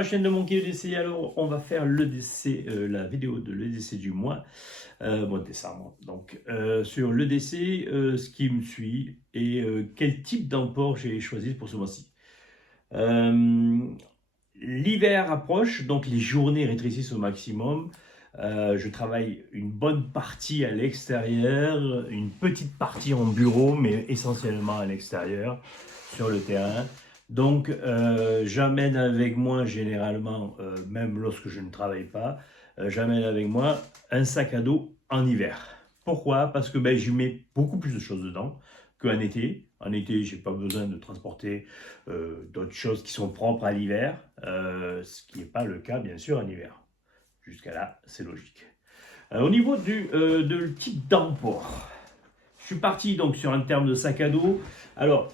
la chaîne de Monkey EDC. Alors, on va faire l'EDC, la vidéo de l'EDC du mois de décembre. Donc, sur l'EDC, ce qui me suit et quel type d'emport j'ai choisi pour ce mois-ci. L'hiver approche, donc les journées rétrécissent au maximum. Je travaille une bonne partie à l'extérieur, une petite partie en bureau, mais essentiellement à l'extérieur, sur le terrain. Donc, j'amène avec moi généralement, même lorsque je ne travaille pas, j'amène avec moi un sac à dos en hiver. Pourquoi? Parce que j'y mets beaucoup plus de choses dedans qu'en été. En été, je n'ai pas besoin de transporter d'autres choses qui sont propres à l'hiver, ce qui n'est pas le cas, bien sûr, en hiver. Jusqu'à là, c'est logique. Au niveau de le type d'emport, je suis parti donc sur un terme de sac à dos. Alors,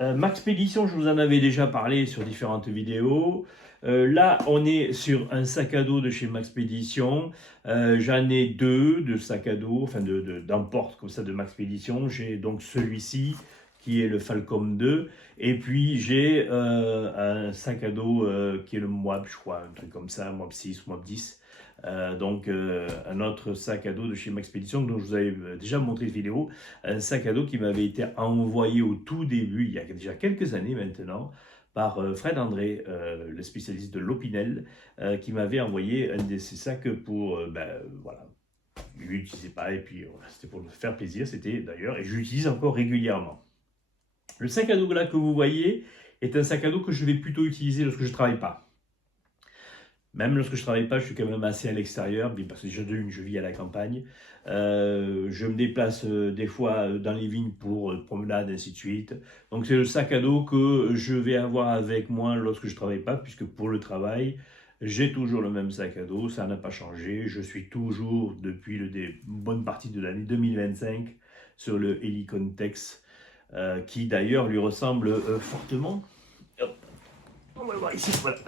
Maxpédition, je vous en avais déjà parlé sur différentes vidéos. Là, on est sur un sac à dos de chez Maxpédition. J'en ai deux de sacs à dos, enfin d'emport comme ça de Maxpédition. J'ai donc celui-ci qui est le Falcon 2. Et puis j'ai un sac à dos qui est le Moab, je crois, un truc comme ça, Moab 6, Moab 10. Donc un autre sac à dos de chez Maxpédition dont je vous avais déjà montré une vidéo, un sac à dos qui m'avait été envoyé au tout début, il y a déjà quelques années maintenant, par Fred André, le spécialiste de l'Opinel, qui m'avait envoyé un de ces sacs pour, voilà, il ne l'utilisait pas et puis c'était pour me faire plaisir, c'était d'ailleurs, et je l'utilise encore régulièrement. Le sac à dos là que vous voyez est un sac à dos que je vais plutôt utiliser lorsque je ne travaille pas. Même lorsque je ne travaille pas, je suis quand même assez à l'extérieur, parce que déjà je vis à la campagne. Je me déplace des fois dans les vignes pour promenade, ainsi de suite. Donc c'est le sac à dos que je vais avoir avec moi lorsque je ne travaille pas, puisque pour le travail, j'ai toujours le même sac à dos, ça n'a pas changé. Je suis toujours, depuis une bonne partie de l'année 2025, sur le Helicon Tex, qui d'ailleurs lui ressemble fortement. Hop. On va le voir ici, voilà.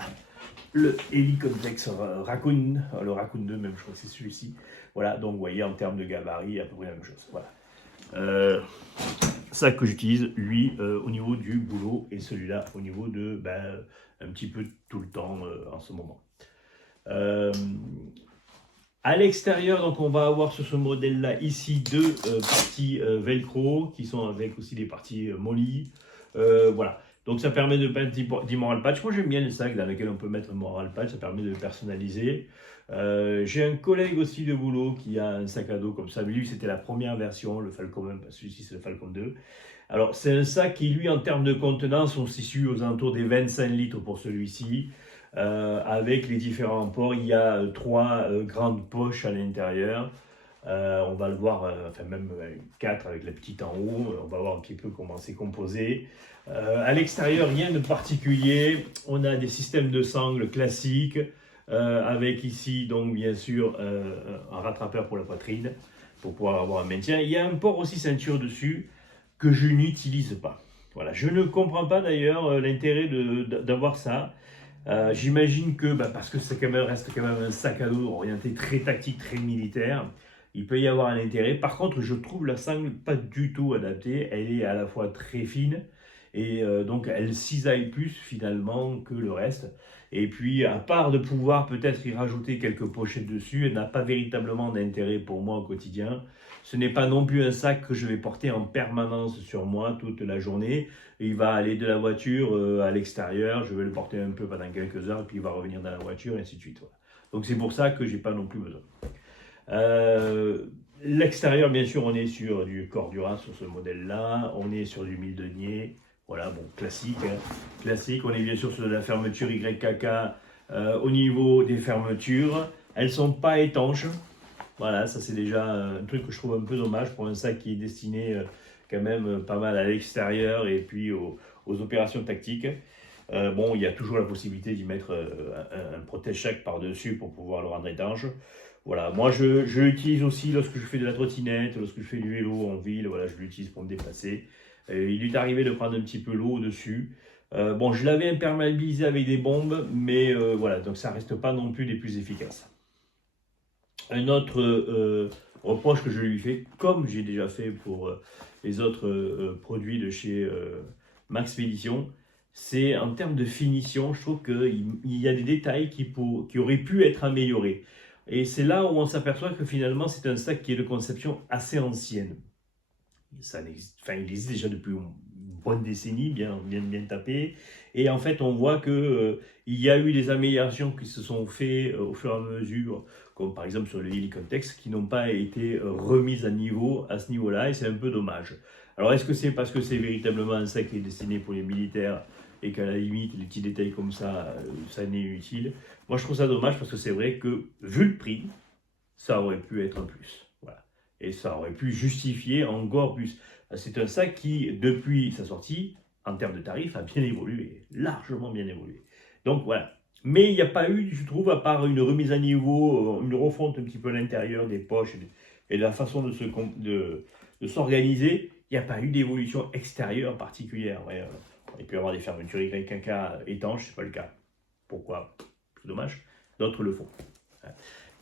Le Helicontex Raccoon, le Raccoon 2 même, je crois que c'est celui-ci. Voilà, donc vous voyez en termes de gabarit, à peu près la même chose. Voilà. Ça que j'utilise, lui, au niveau du boulot, et celui-là au niveau de, un petit peu tout le temps en ce moment. À l'extérieur, donc on va avoir sur ce modèle-là ici deux parties velcro qui sont avec aussi des parties molly. Voilà. Donc ça permet de mettre des moral patch. Moi j'aime bien les sacs dans lesquels on peut mettre un moral patch, ça permet de personnaliser. J'ai un collègue aussi de boulot qui a un sac à dos comme ça. Lui c'était la première version, le Falcon 1, celui-ci c'est le Falcon 2. Alors c'est un sac qui lui en termes de contenance, on se situe aux alentours des 25 litres pour celui-ci. Avec les différents ports, il y a trois grandes poches à l'intérieur. On va le voir, enfin même 4 avec la petite en haut, on va voir un petit peu comment c'est composé. À l'extérieur, rien de particulier. On a des systèmes de sangles classiques, avec ici donc bien sûr un rattrapeur pour la poitrine, pour pouvoir avoir un maintien. Il y a un port aussi ceinture dessus que je n'utilise pas. Voilà, je ne comprends pas d'ailleurs l'intérêt d'avoir ça. J'imagine que, parce que ça reste quand même un sac à dos orienté très tactique, très militaire, il peut y avoir un intérêt. Par contre, je trouve la sangle pas du tout adaptée. Elle est à la fois très fine et donc elle cisaille plus finalement que le reste. Et puis, à part de pouvoir peut-être y rajouter quelques pochettes dessus, elle n'a pas véritablement d'intérêt pour moi au quotidien. Ce n'est pas non plus un sac que je vais porter en permanence sur moi toute la journée. Il va aller de la voiture à l'extérieur, je vais le porter un peu pendant quelques heures, et puis il va revenir dans la voiture, et ainsi de suite. Voilà. Donc c'est pour ça que je n'ai pas non plus besoin. L'extérieur, bien sûr, on est sur du Cordura sur ce modèle-là, on est sur du 1000 deniers, voilà, bon, classique, hein, classique. On est bien sûr sur de la fermeture YKK au niveau des fermetures. Elles ne sont pas étanches. Voilà, ça c'est déjà un truc que je trouve un peu dommage pour un sac qui est destiné quand même pas mal à l'extérieur et puis aux opérations tactiques. Bon, il y a toujours la possibilité d'y mettre un protège-sac par-dessus pour pouvoir le rendre étanche. Voilà, moi je l'utilise aussi lorsque je fais de la trottinette, lorsque je fais du vélo en ville, voilà, je l'utilise pour me déplacer. Il est arrivé de prendre un petit peu l'eau au-dessus. Bon, je l'avais imperméabilisé avec des bombes, mais voilà, donc ça reste pas non plus des plus efficaces. Un autre reproche que je lui fais, comme j'ai déjà fait pour les autres produits de chez Maxpédition, c'est en termes de finition, je trouve qu'il y a des détails qui auraient pu être améliorés. Et c'est là où on s'aperçoit que finalement, c'est un sac qui est de conception assez ancienne. Il existe déjà depuis une bonne décennie, bien tapé. Et en fait, on voit que il y a eu des améliorations qui se sont faites au fur et à mesure, comme par exemple sur le Helicon Text, qui n'ont pas été remises à niveau à ce niveau-là, et c'est un peu dommage. Alors, est-ce que c'est parce que c'est véritablement un sac qui est destiné pour les militaires et qu'à la limite, les petits détails comme ça n'est utile? Moi, je trouve ça dommage parce que c'est vrai que, vu le prix, ça aurait pu être un plus. Voilà. Et ça aurait pu justifier encore plus. C'est un sac qui, depuis sa sortie, en termes de tarifs, a bien évolué, largement bien évolué. Donc voilà. Mais il n'y a pas eu, je trouve, à part une remise à niveau, une refonte un petit peu à l'intérieur des poches et de la façon de s'organiser, il n'y a pas eu d'évolution extérieure particulière. Ouais, il peut y avoir des fermetures YKK étanches, c'est pas le cas. Pourquoi? C'est dommage. D'autres le font. Ouais.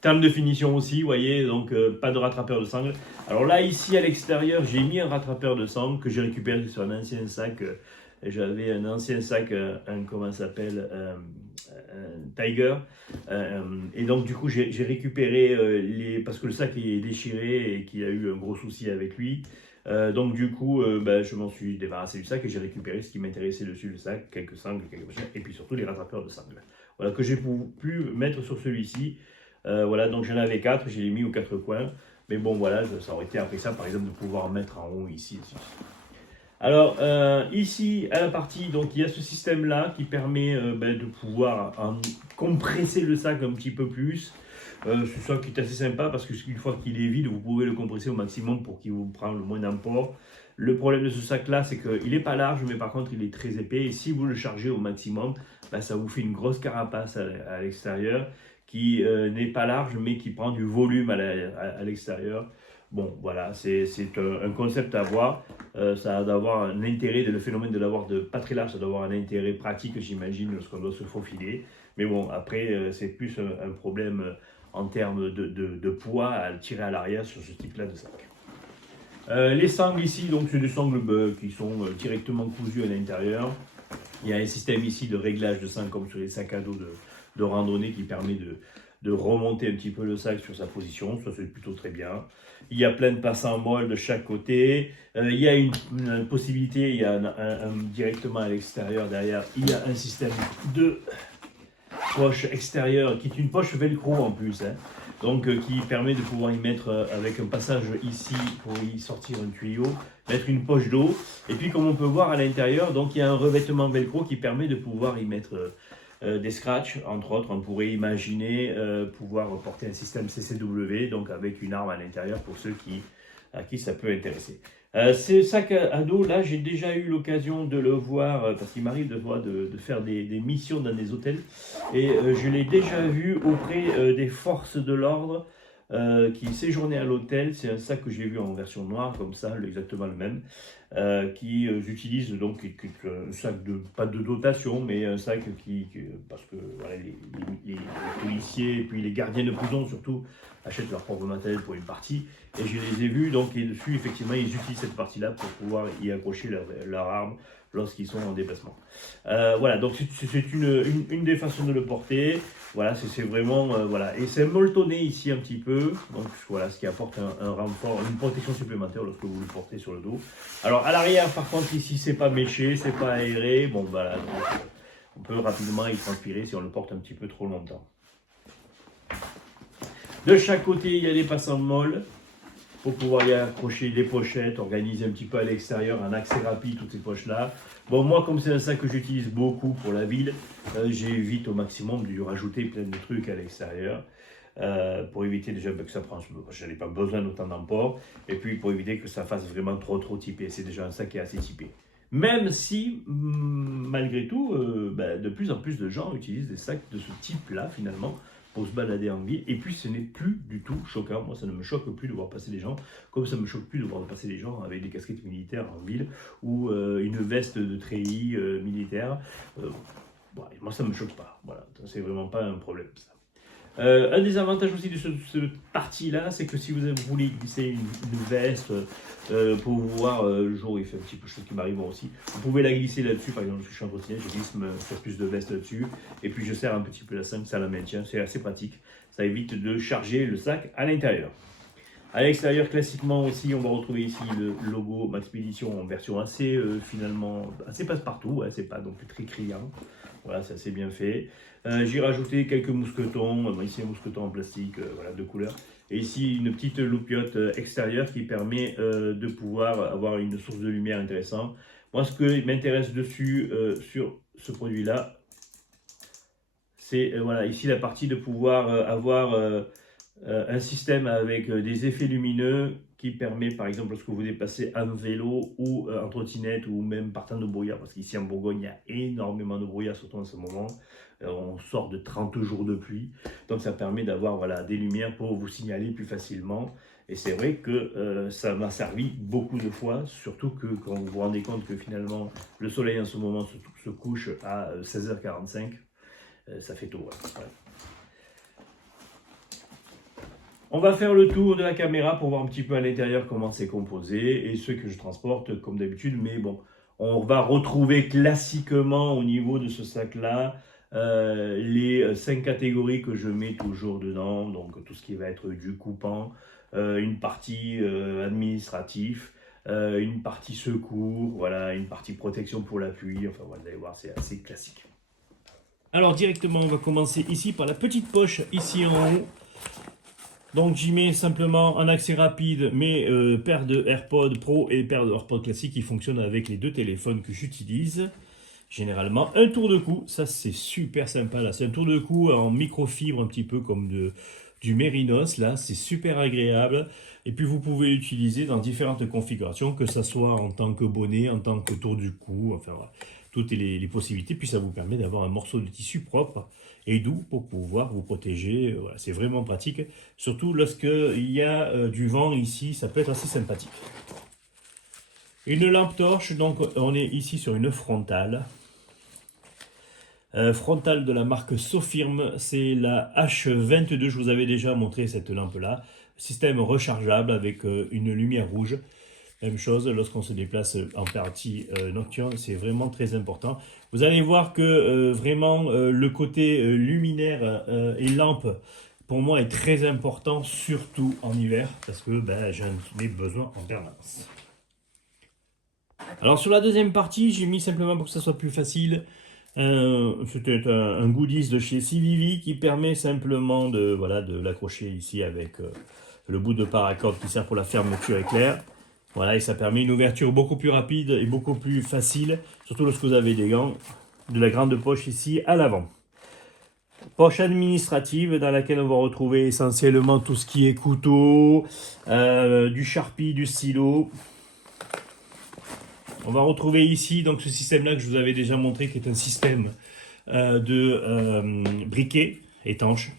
Terme de finition aussi, vous voyez, donc pas de rattrapeur de sangle. Alors là, ici à l'extérieur, j'ai mis un rattrapeur de sangle que j'ai récupéré sur un ancien sac. J'avais un ancien sac, comment ça s'appelle, un Tiger. Et donc du coup, j'ai récupéré parce que le sac est déchiré et qu'il a eu un gros souci avec lui. Donc du coup, je m'en suis débarrassé du sac et j'ai récupéré ce qui m'intéressait dessus, le sac, quelques sangles, quelques machins, et puis surtout les rattrapeurs de sangles. Voilà, que j'ai pu mettre sur celui-ci. Voilà, donc j'en avais 4, je les ai mis aux 4 coins. Mais bon, voilà, ça aurait été après ça, par exemple, de pouvoir mettre en haut ici. Alors, ici, à la partie, donc il y a ce système-là qui permet de pouvoir compresser le sac un petit peu plus. C'est ça qui est assez sympa parce qu'une fois qu'il est vide, vous pouvez le compresser au maximum pour qu'il vous prenne le moins d'emport. Le problème de ce sac-là, c'est qu'il n'est pas large, mais par contre, il est très épais. Et si vous le chargez au maximum, ça vous fait une grosse carapace à l'extérieur qui n'est pas large, mais qui prend du volume à l'extérieur. Bon, voilà, c'est un concept à voir. Ça va avoir un intérêt, le phénomène de l'avoir de pas très large, ça doit avoir un intérêt pratique, j'imagine, lorsqu'on doit se faufiler. Mais bon, après, c'est plus un problème en termes de poids à tirer à l'arrière sur ce type-là de sac. Les sangles ici, donc c'est des sangles qui sont directement cousues à l'intérieur. Il y a un système ici de réglage de sangles comme sur les sacs à dos de randonnée qui permet de remonter un petit peu le sac sur sa position. Ça, c'est plutôt très bien. Il y a plein de passants molles de chaque côté. Il y a une possibilité, il y a directement à l'extérieur, derrière, il y a un système de poche extérieure qui est une poche velcro en plus. Donc qui permet de pouvoir y mettre avec un passage ici pour y sortir un tuyau, mettre une poche d'eau. Et puis comme on peut voir à l'intérieur, donc il y a un revêtement velcro qui permet de pouvoir y mettre des scratchs, entre autres. On pourrait imaginer pouvoir porter un système CCW, donc avec une arme à l'intérieur pour ceux à qui ça peut intéresser. Ces sacs à dos, là, j'ai déjà eu l'occasion de le voir, parce qu'il m'arrive de faire des missions dans des hôtels, et je l'ai déjà vu auprès des forces de l'ordre qui séjournaient à l'hôtel. C'est un sac que j'ai vu en version noire, comme ça, exactement le même, qui utilisent donc un sac pas de dotation, mais un sac parce que voilà, les policiers et puis les gardiens de prison surtout achètent leur propre matériel pour une partie, et je les ai vus donc, et dessus effectivement ils utilisent cette partie-là pour pouvoir y accrocher leur arme lorsqu'ils sont en déplacement. Voilà, donc c'est une des façons de le porter. Voilà, c'est vraiment, voilà, et c'est molletonné ici un petit peu, donc voilà, ce qui apporte un renfort, une protection supplémentaire lorsque vous le portez sur le dos. Alors à l'arrière, par contre, ici c'est pas méché, c'est pas aéré, bon voilà, donc, on peut rapidement y transpirer si on le porte un petit peu trop longtemps. De chaque côté, il y a des passants molles pour pouvoir y accrocher des pochettes, organiser un petit peu à l'extérieur, un accès rapide, toutes ces poches-là. Bon, moi, comme c'est un sac que j'utilise beaucoup pour la ville, j'évite au maximum de lui rajouter plein de trucs à l'extérieur pour éviter déjà que ça prenne. Je n'ai pas besoin d'autant d'emport, et puis pour éviter que ça fasse vraiment trop typé. C'est déjà un sac qui est assez typé. Même si, malgré tout, de plus en plus de gens utilisent des sacs de ce type-là, finalement, pour se balader en ville. Et puis, ce n'est plus du tout choquant. Moi, ça ne me choque plus de voir passer des gens, comme ça ne me choque plus de voir passer des gens avec des casquettes militaires en ville ou une veste de treillis militaire. Moi, ça ne me choque pas. Voilà, c'est vraiment pas un problème, ça. Un des avantages aussi de cette partie-là, c'est que si vous voulez glisser une veste pour voir le jour où il fait un petit peu chaud qui m'arrive moi aussi, vous pouvez la glisser là-dessus. Par exemple, si je suis en trottinette, je glisse ma surplus de veste là-dessus et puis je serre un petit peu la cintre, ça la maintient. C'est assez pratique. Ça évite de charger le sac à l'intérieur. À l'extérieur, classiquement aussi, on va retrouver ici le logo Maxpédition en version assez finalement assez passe-partout. Ouais, c'est pas non plus très criant. Voilà, c'est assez bien fait. J'ai rajouté quelques mousquetons. Ici, un mousqueton en plastique, voilà, de couleur. Et ici, une petite loupiote extérieure qui permet de pouvoir avoir une source de lumière intéressante. Moi, ce qui m'intéresse dessus, sur ce produit-là, c'est voilà, ici la partie de pouvoir avoir un système avec des effets lumineux qui permet, par exemple, lorsque vous déplacez un vélo ou en trottinette ou même partant de brouillard, parce qu'ici en Bourgogne, il y a énormément de brouillard, surtout en ce moment. On sort de 30 jours de pluie, donc ça permet d'avoir voilà, des lumières pour vous signaler plus facilement. Et c'est vrai que ça m'a servi beaucoup de fois, surtout que quand vous vous rendez compte que finalement le soleil en ce moment se couche à 16h45, ça fait tôt. Ouais. On va faire le tour de la caméra pour voir un petit peu à l'intérieur comment c'est composé et ce que je transporte comme d'habitude. Mais bon, on va retrouver classiquement au niveau de ce sac-là les 5 catégories que je mets toujours dedans. Donc tout ce qui va être du coupant, une partie administratif, une partie secours, voilà, une partie protection pour la pluie. Enfin, voilà, vous allez voir, c'est assez classique. Alors directement, on va commencer ici par la petite poche ici en haut. Donc j'y mets simplement un accès rapide, mes paires de AirPods Pro et paires de AirPods classiques qui fonctionnent avec les deux téléphones que j'utilise. Généralement, un tour de cou, ça c'est super sympa là. C'est un tour de cou en microfibre, un petit peu comme du Mérinos là. C'est super agréable. Et puis vous pouvez l'utiliser dans différentes configurations, que ce soit en tant que bonnet, en tant que tour du cou, enfin voilà. Toutes les possibilités. Puis ça vous permet d'avoir un morceau de tissu propre et doux pour pouvoir vous protéger. Voilà, c'est vraiment pratique. Surtout lorsqu'il y a du vent ici, ça peut être assez sympathique. Une lampe torche, donc on est ici sur une frontale. Frontale de la marque Sofirm, c'est la H22, je vous avais déjà montré cette lampe-là. Système rechargeable avec une lumière rouge. Même chose lorsqu'on se déplace en partie nocturne, c'est vraiment très important. Vous allez voir que vraiment le côté luminaire et lampe, pour moi, est très important, surtout en hiver, parce que j'en ai besoin en permanence. Alors sur la deuxième partie, j'ai mis simplement pour que ça soit plus facile, c'était un goodies de chez Civivi qui permet simplement de l'accrocher ici avec le bout de paracorde qui sert pour la fermeture éclair. Voilà, et ça permet une ouverture beaucoup plus rapide et beaucoup plus facile, surtout lorsque vous avez des gants, de la grande poche ici à l'avant. Poche administrative dans laquelle on va retrouver essentiellement tout ce qui est couteau, du charpie, du stylo. On va retrouver ici donc ce système-là que je vous avais déjà montré, qui est un système de briquet étanche.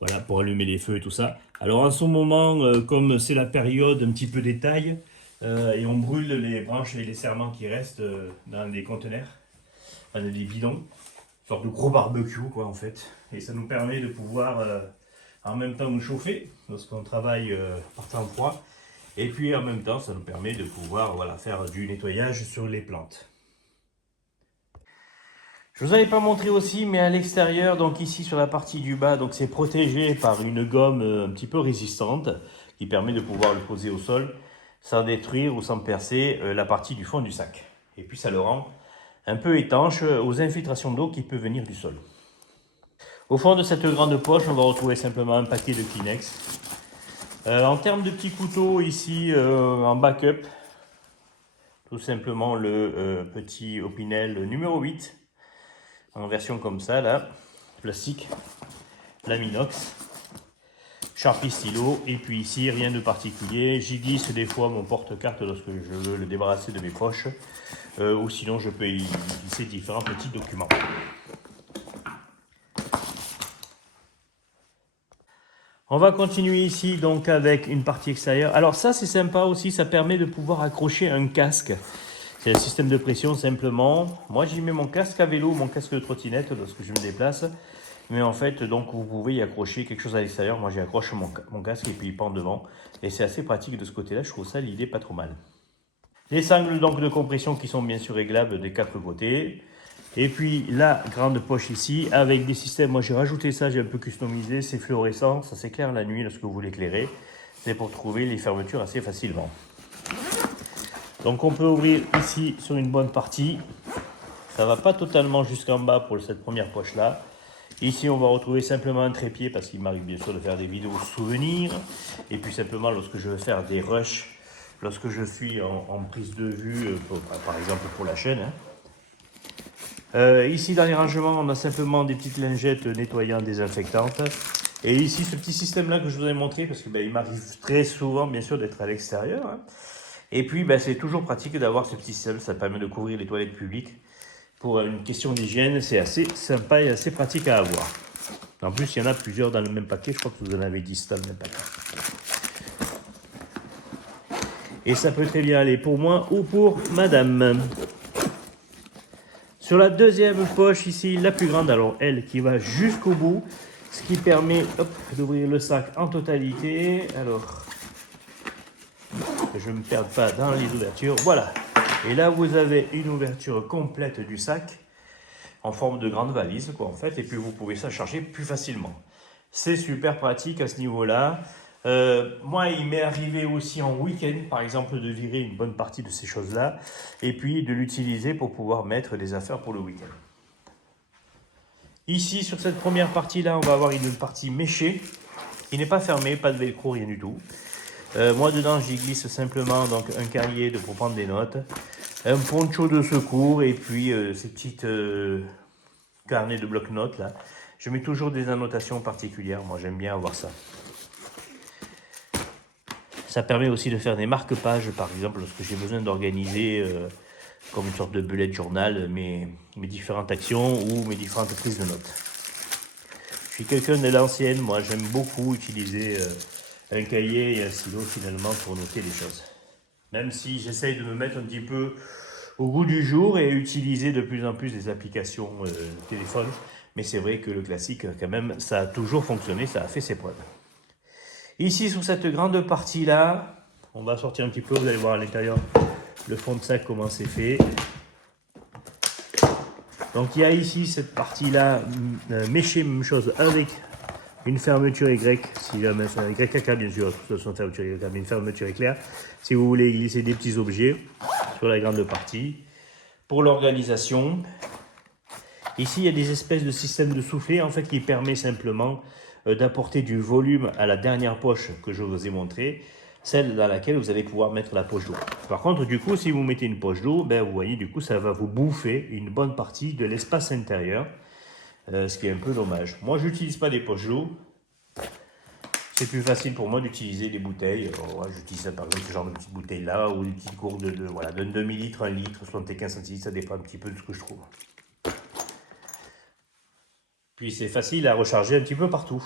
Voilà, pour allumer les feux et tout ça. Alors en ce moment, comme c'est la période un petit peu des tailles, et on brûle les branches et les serrements qui restent dans les conteneurs, enfin des bidons, une sorte de gros barbecue quoi en fait. Et ça nous permet de pouvoir en même temps nous chauffer lorsqu'on travaille par temps froid. Et puis en même temps, ça nous permet de pouvoir faire du nettoyage sur les plantes. Je vous avais pas montré aussi, mais à l'extérieur, donc ici sur la partie du bas, donc c'est protégé par une gomme un petit peu résistante qui permet de pouvoir le poser au sol sans détruire ou sans percer la partie du fond du sac. Et puis ça le rend un peu étanche aux infiltrations d'eau qui peuvent venir du sol. Au fond de cette grande poche, on va retrouver simplement un paquet de Kleenex. En termes de petits couteaux, ici en backup, tout simplement le petit Opinel numéro 8. En version comme ça, là, plastique, laminox, Sharpie stylo, et puis ici, rien de particulier. J'y glisse des fois mon porte-carte lorsque je veux le débarrasser de mes poches, ou sinon je peux y glisser différents petits documents. On va continuer ici donc avec une partie extérieure. Alors ça c'est sympa aussi, ça permet de pouvoir accrocher un casque. C'est un système de pression simplement. Moi j'y mets mon casque à vélo, mon casque de trottinette lorsque je me déplace. Mais en fait, donc vous pouvez y accrocher quelque chose à l'extérieur. Moi, j'y accroche mon casque et puis il pend devant. Et c'est assez pratique de ce côté-là. Je trouve ça l'idée pas trop mal. Les sangles donc de compression qui sont bien sûr réglables des 4 côtés. Et puis la grande poche ici avec des systèmes. Moi, j'ai rajouté ça, j'ai un peu customisé. C'est fluorescent, ça s'éclaire la nuit lorsque vous l'éclairez. C'est pour trouver les fermetures assez facilement. Donc on peut ouvrir ici sur une bonne partie. Ça va pas totalement jusqu'en bas pour cette première poche là. Ici on va retrouver simplement un trépied parce qu'il m'arrive bien sûr de faire des vidéos souvenirs. Et puis simplement lorsque je veux faire des rushs, lorsque je suis en prise de vue, par exemple pour la chaîne. Ici dans les rangements on a simplement des petites lingettes nettoyantes, désinfectantes. Et ici ce petit système là que je vous ai montré parce que il m'arrive très souvent bien sûr d'être à l'extérieur. Hein. Et puis c'est toujours pratique d'avoir ce petit système, ça permet de couvrir les toilettes publiques. Pour une question d'hygiène, c'est assez sympa et assez pratique à avoir. En plus, il y en a plusieurs dans le même paquet. Je crois que vous en avez 10 dans le même paquet. Et ça peut très bien aller pour moi ou pour madame. Sur la deuxième poche ici, la plus grande, alors elle qui va jusqu'au bout, ce qui permet d'ouvrir le sac en totalité. Alors, que je ne me perde pas dans les ouvertures. Voilà. Et là, vous avez une ouverture complète du sac en forme de grande valise, quoi, en fait. Et puis, vous pouvez ça charger plus facilement. C'est super pratique à ce niveau-là. Moi, il m'est arrivé aussi en week-end, par exemple, de virer une bonne partie de ces choses-là et puis de l'utiliser pour pouvoir mettre des affaires pour le week-end. Ici, sur cette première partie-là, on va avoir une partie méchée qui n'est pas fermée, pas de velcro, rien du tout. Moi, dedans, j'y glisse simplement donc, un cahier pour prendre des notes, un poncho de secours et puis ces petites carnets de bloc-notes là. Je mets toujours des annotations particulières. Moi, j'aime bien avoir ça. Ça permet aussi de faire des marque-pages, par exemple, lorsque j'ai besoin d'organiser comme une sorte de bullet journal mes différentes actions ou mes différentes prises de notes. Je suis quelqu'un de l'ancienne. Moi, j'aime beaucoup utiliser un cahier et un stylo finalement pour noter les choses. Même si j'essaye de me mettre un petit peu au goût du jour et utiliser de plus en plus des applications téléphone. Mais c'est vrai que le classique, quand même, ça a toujours fonctionné, ça a fait ses preuves. Ici, sur cette grande partie-là, on va sortir un petit peu, vous allez voir à l'intérieur le fond de sac, comment c'est fait. Donc il y a ici cette partie-là, méchée, même chose, avec une fermeture Y, si jamais c'est un YK bien sûr, ce sont fermeture Y, mais une fermeture éclair, si vous voulez glisser des petits objets sur la grande partie. Pour l'organisation, ici il y a des espèces de systèmes de soufflet en fait qui permet simplement d'apporter du volume à la dernière poche que je vous ai montré, celle dans laquelle vous allez pouvoir mettre la poche d'eau. Par contre, du coup, si vous mettez une poche d'eau, vous voyez, du coup, ça va vous bouffer une bonne partie de l'espace intérieur, ce qui est un peu dommage. Moi, je n'utilise pas des poches d'eau. C'est plus facile pour moi d'utiliser des bouteilles. J'utilise par exemple ce genre de petites bouteilles là, ou des petites gourdes d'un demi-litre, 1 litre, 75 centilitres, ça dépend un petit peu de ce que je trouve. Puis c'est facile à recharger un petit peu partout.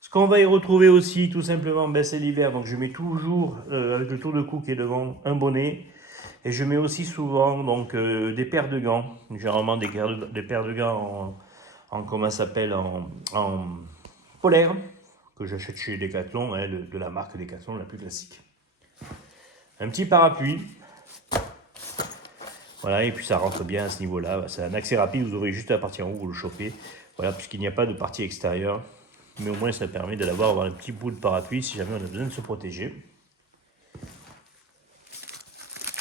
Ce qu'on va y retrouver aussi, tout simplement, c'est l'hiver. Donc je mets toujours, avec le tour de cou qui est devant, un bonnet. Et je mets aussi souvent donc, des paires de gants. Généralement des paires de gants en comment ça s'appelle, en polaire. Que j'achète chez Decathlon, hein, de la marque Decathlon la plus classique. Un petit parapluie. Voilà, et puis ça rentre bien à ce niveau-là. C'est un accès rapide, vous ouvrez juste la partie en haut, vous le chauffez. Voilà, puisqu'il n'y a pas de partie extérieure. Mais au moins, ça permet de l'avoir, avoir un petit bout de parapluie si jamais on a besoin de se protéger.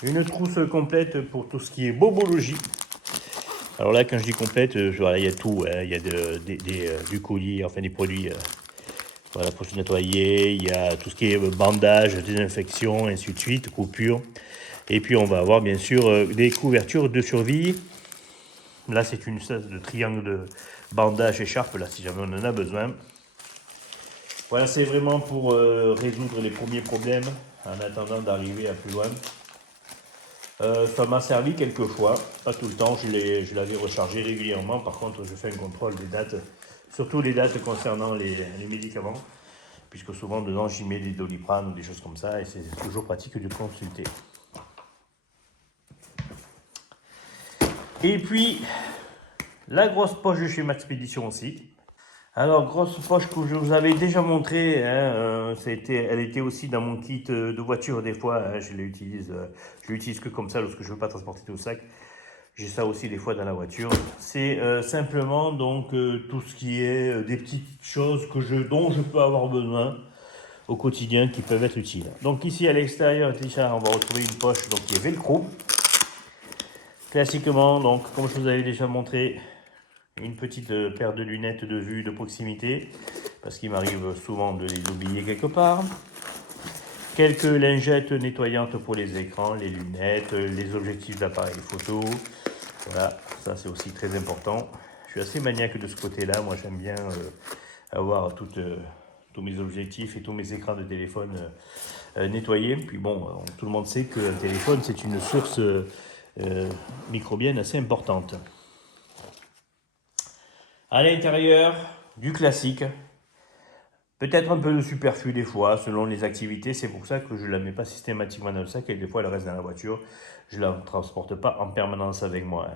Une trousse complète pour tout ce qui est bobologie. Alors là, quand je dis complète, voilà, il y a tout. Hein. Il y a du colis, enfin des produits voilà, pour se nettoyer. Il y a tout ce qui est bandage, désinfection, ainsi de suite, coupure. Et puis on va avoir bien sûr des couvertures de survie. Là, c'est une espèce de triangle de bandage écharpe, là, si jamais on en a besoin. Voilà, c'est vraiment pour résoudre les premiers problèmes en attendant d'arriver à plus loin. Ça m'a servi quelquefois, pas tout le temps, je l'avais rechargé régulièrement. Par contre, je fais un contrôle des dates, surtout les dates concernant les médicaments, puisque souvent dedans j'y mets des Doliprane ou des choses comme ça, et c'est toujours pratique de consulter. Et puis, La grosse poche de chez Maxpédition aussi. Alors, grosse poche que je vous avais déjà montré, hein, elle était aussi dans mon kit de voiture des fois. Hein, je l'utilise que comme ça lorsque je ne veux pas transporter tout le sac. J'ai ça aussi des fois dans la voiture. C'est simplement donc tout ce qui est des petites choses dont je peux avoir besoin au quotidien qui peuvent être utiles. Donc ici à l'extérieur, on va retrouver une poche donc, qui est velcro. Classiquement, donc comme je vous avais déjà montré, une petite paire de lunettes de vue de proximité, parce qu'il m'arrive souvent de les oublier quelque part. Quelques lingettes nettoyantes pour les écrans, les lunettes, les objectifs d'appareil photo. Voilà, ça c'est aussi très important. Je suis assez maniaque de ce côté-là. Moi j'aime bien avoir tous mes objectifs et tous mes écrans de téléphone nettoyés. Puis bon, tout le monde sait qu'un téléphone c'est une source microbienne assez importante. À l'intérieur, du classique. Peut-être un peu de superflu des fois, selon les activités. C'est pour ça que je ne la mets pas systématiquement dans le sac et des fois elle reste dans la voiture. Je ne la transporte pas en permanence avec moi.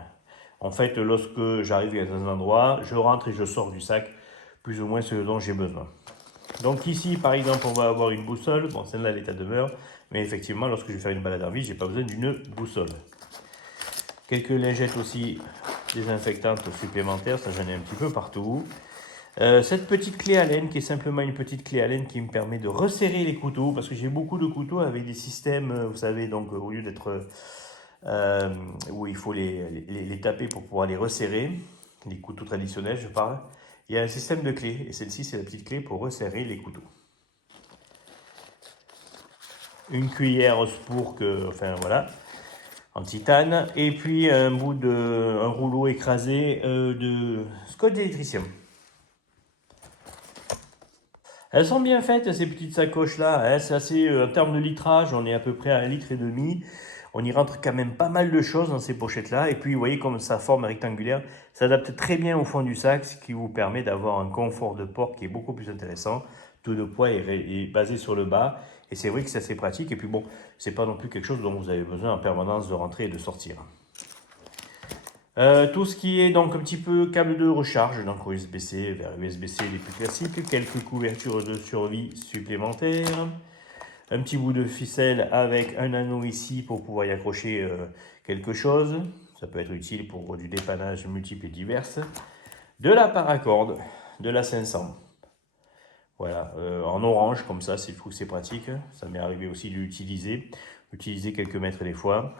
En fait, lorsque j'arrive dans un endroit, je rentre et je sors du sac plus ou moins ce dont j'ai besoin. Donc ici, par exemple, on va avoir une boussole. Bon, celle-là, elle est à demeure. Mais effectivement, lorsque je vais faire une balade en ville, je n'ai pas besoin d'une boussole. Quelques lingettes aussi désinfectantes supplémentaires. Ça, j'en ai un petit peu partout. Cette petite clé Allen qui est simplement une petite clé Allen qui me permet de resserrer les couteaux parce que j'ai beaucoup de couteaux avec des systèmes, vous savez, donc au lieu d'être où il faut les taper pour pouvoir les resserrer, les couteaux traditionnels je parle, il y a un système de clés et celle-ci c'est la petite clé pour resserrer les couteaux. Une cuillère pour que, enfin voilà, en titane et puis un rouleau écrasé de scotch d'électricien. Elles sont bien faites ces petites sacoches là, hein. C'est assez, en termes de litrage, on est à peu près à 1,5 litre. On y rentre quand même pas mal de choses dans ces pochettes là. Et puis vous voyez comme sa forme rectangulaire s'adapte très bien au fond du sac, ce qui vous permet d'avoir un confort de port qui est beaucoup plus intéressant. Tout le poids est basé sur le bas et c'est vrai que c'est assez pratique. Et puis bon, c'est pas non plus quelque chose dont vous avez besoin en permanence de rentrer et de sortir. Tout ce qui est donc un petit peu câble de recharge, donc USB-C vers USB-C les plus classiques, quelques couvertures de survie supplémentaires, un petit bout de ficelle avec un anneau ici pour pouvoir y accrocher quelque chose, ça peut être utile pour du dépannage multiple et divers, de la paracorde, de la 500. Voilà, en orange comme ça, je trouve que c'est pratique, ça m'est arrivé aussi de l'utiliser quelques mètres des fois.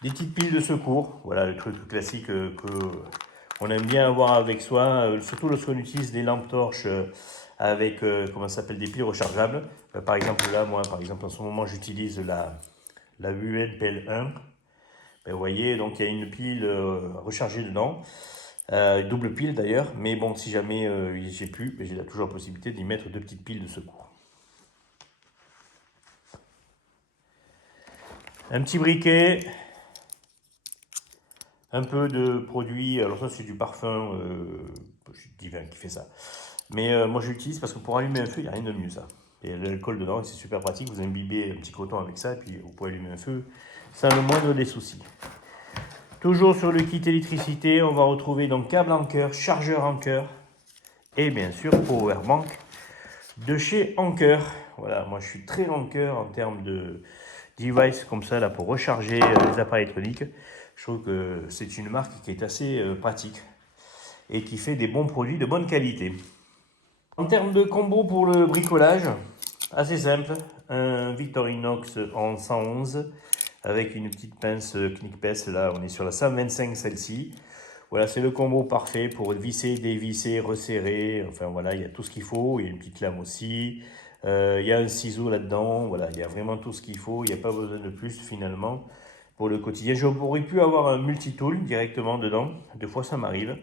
Des petites piles de secours, voilà le truc classique qu'on aime bien avoir avec soi, surtout lorsqu'on utilise des lampes torches avec comment ça s'appelle, des piles rechargeables. Par exemple là, moi par exemple en ce moment j'utilise la UN PL1. Ben, vous voyez, donc il y a une pile rechargée dedans, double pile d'ailleurs, mais bon si jamais j'ai plus, ben, j'ai toujours la possibilité d'y mettre 2 petites piles de secours. Un petit briquet. Un peu de produit, alors ça c'est du parfum divin qui fait ça. Mais moi je l'utilise parce que pour allumer un feu, il n'y a rien de mieux ça. Il y a de l'alcool dedans et c'est super pratique, vous imbibez un petit coton avec ça et puis vous pouvez allumer un feu sans le moindre des soucis. Toujours sur le kit électricité, on va retrouver donc câble Anker, chargeur Anker et bien sûr powerbank de chez Anker. Voilà, moi je suis très Anker en termes de device comme ça là pour recharger les appareils électroniques. Je trouve que c'est une marque qui est assez pratique et qui fait des bons produits de bonne qualité. En termes de combo pour le bricolage, assez simple, un Victorinox en 111 avec une petite pince Knickpes, là on est sur la 125 celle-ci. Voilà, c'est le combo parfait pour visser, dévisser, resserrer, enfin voilà, il y a tout ce qu'il faut, il y a une petite lame aussi, il y a un ciseau là-dedans, voilà, il y a vraiment tout ce qu'il faut, il n'y a pas besoin de plus finalement. Pour le quotidien, j'aurais pu avoir un multitool directement dedans, des fois ça m'arrive.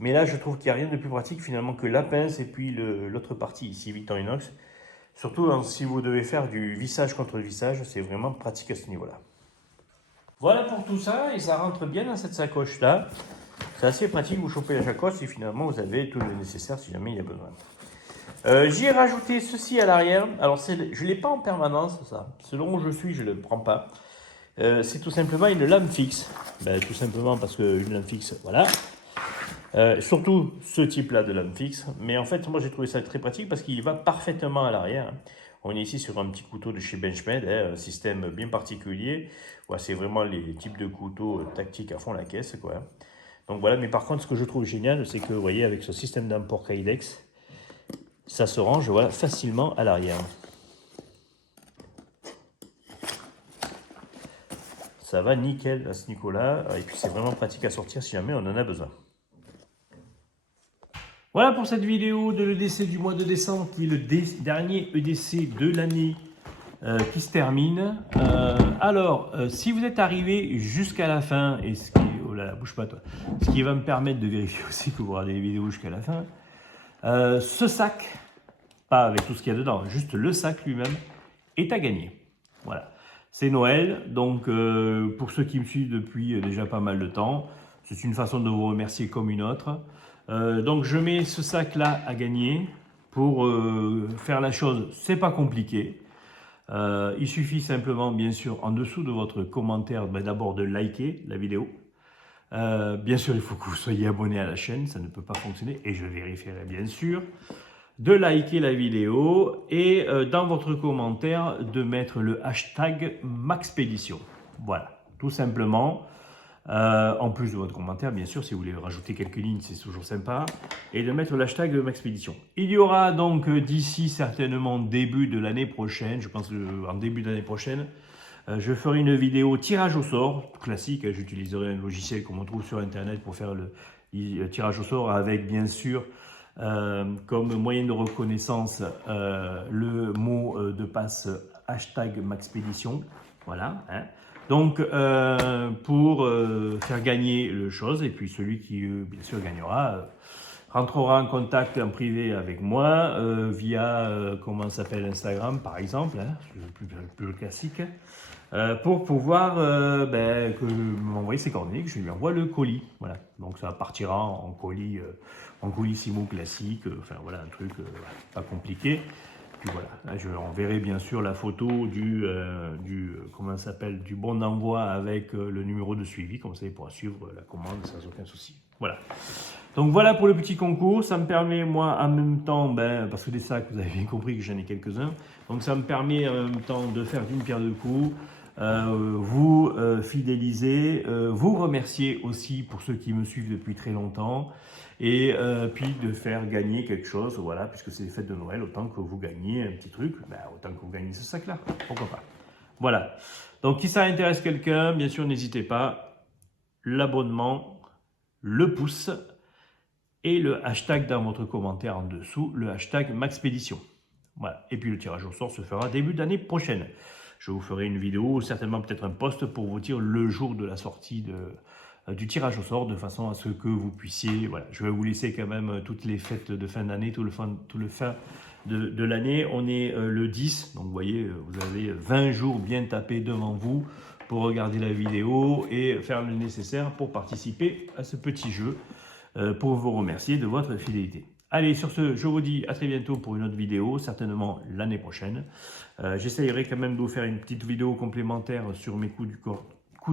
Mais là, je trouve qu'il n'y a rien de plus pratique finalement que la pince et puis l'autre partie ici, Victorinox. Surtout si vous devez faire du vissage contre vissage, c'est vraiment pratique à ce niveau-là. Voilà pour tout ça et ça rentre bien dans cette sacoche-là. C'est assez pratique, vous chopez la sacoche et finalement vous avez tout le nécessaire si jamais il y a besoin. J'y ai rajouté ceci à l'arrière. Alors je ne l'ai pas en permanence, ça. Selon où je suis, je ne le prends pas. C'est tout simplement une lame fixe. Ben, tout simplement parce qu'une lame fixe, voilà. Surtout ce type-là de lame fixe. Mais en fait, moi j'ai trouvé ça très pratique parce qu'il va parfaitement à l'arrière. On est ici sur un petit couteau de chez Benchmade, un système bien particulier. Ouais, c'est vraiment les types de couteaux tactiques à fond la caisse, quoi. Donc voilà, mais par contre, ce que je trouve génial, c'est que vous voyez, avec ce système d'import Kydex, ça se range voilà, facilement à l'arrière. Ça va nickel à ce niveau-là, et puis c'est vraiment pratique à sortir si jamais on en a besoin. Voilà pour cette vidéo de l'EDC du mois de décembre, qui est le dernier EDC de l'année qui se termine. Si vous êtes arrivé jusqu'à la fin, et ce qui, oh là là, bouge pas toi, ce qui va me permettre de vérifier aussi que vous regardez les vidéos jusqu'à la fin, ce sac, pas avec tout ce qu'il y a dedans, juste le sac lui-même, est à gagner. Voilà. C'est Noël, donc pour ceux qui me suivent depuis déjà pas mal de temps, c'est une façon de vous remercier comme une autre. Donc je mets ce sac-là à gagner. Pour faire la chose, c'est pas compliqué. Il suffit simplement, bien sûr, en dessous de votre commentaire, d'abord de liker la vidéo. Bien sûr, il faut que vous soyez abonné à la chaîne, ça ne peut pas fonctionner, et je vérifierai bien sûr. De liker la vidéo et dans votre commentaire de mettre le hashtag Maxpédition. Voilà, tout simplement. En plus de votre commentaire, bien sûr, si vous voulez rajouter quelques lignes, c'est toujours sympa. Et de mettre le hashtag Maxpédition. Il y aura donc d'ici certainement début de l'année prochaine, je pense en début d'année prochaine, je ferai une vidéo tirage au sort, classique. J'utiliserai un logiciel qu'on trouve sur Internet pour faire le tirage au sort avec, bien sûr, comme moyen de reconnaissance le mot de passe hashtag Maxpédition. Voilà. Hein. Donc, pour faire gagner le chose, et puis celui qui, bien sûr, gagnera, rentrera en contact en privé avec moi via, comment ça s'appelle, Instagram, par exemple, hein, le plus classique, pour pouvoir m'envoyer ses coordonnées, que je lui envoie le colis. Voilà. Donc, ça partira en colis, en colissimo classique, enfin voilà, un truc pas compliqué. Puis voilà, là, je enverrai bien sûr la photo du bon d'envoi avec le numéro de suivi, comme ça il pourra suivre la commande sans aucun souci. Voilà. Donc voilà pour le petit concours, ça me permet moi en même temps, parce que des sacs, vous avez bien compris que j'en ai quelques-uns, donc ça me permet en même temps de faire d'une pierre deux coups, vous fidéliser, vous remercier aussi pour ceux qui me suivent depuis très longtemps, et puis de faire gagner quelque chose, voilà, puisque c'est les fêtes de Noël, autant que vous gagnez un petit truc, autant que vous gagnez ce sac-là, pourquoi pas. Voilà, donc si ça intéresse quelqu'un, bien sûr, n'hésitez pas, l'abonnement, le pouce, et le hashtag dans votre commentaire en dessous, le hashtag Maxpédition. Voilà, et puis le tirage au sort se fera début d'année prochaine. Je vous ferai une vidéo, certainement peut-être un post pour vous dire le jour de la sortie du tirage au sort, de façon à ce que vous puissiez, voilà, je vais vous laisser quand même toutes les fêtes de fin d'année, tout le fin de l'année. On est le 10, donc vous voyez, vous avez 20 jours bien tapés devant vous pour regarder la vidéo et faire le nécessaire pour participer à ce petit jeu, pour vous remercier de votre fidélité. Allez, sur ce, je vous dis à très bientôt pour une autre vidéo, certainement l'année prochaine. J'essayerai quand même de vous faire une petite vidéo complémentaire sur mes coups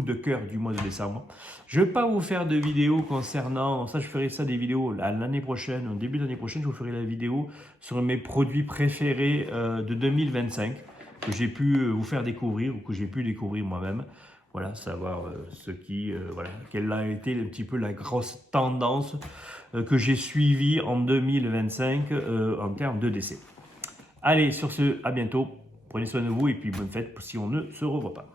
de cœur du mois de décembre. Je ne vais pas vous faire de vidéo concernant, ça je ferai ça des vidéos l'année prochaine, au début de l'année prochaine, je vous ferai la vidéo sur mes produits préférés de 2025, que j'ai pu vous faire découvrir ou que j'ai pu découvrir moi-même. Voilà, savoir quelle a été un petit peu la grosse tendance que j'ai suivie en 2025 en termes de décès. Allez, sur ce, à bientôt. Prenez soin de vous et puis bonne fête si on ne se revoit pas.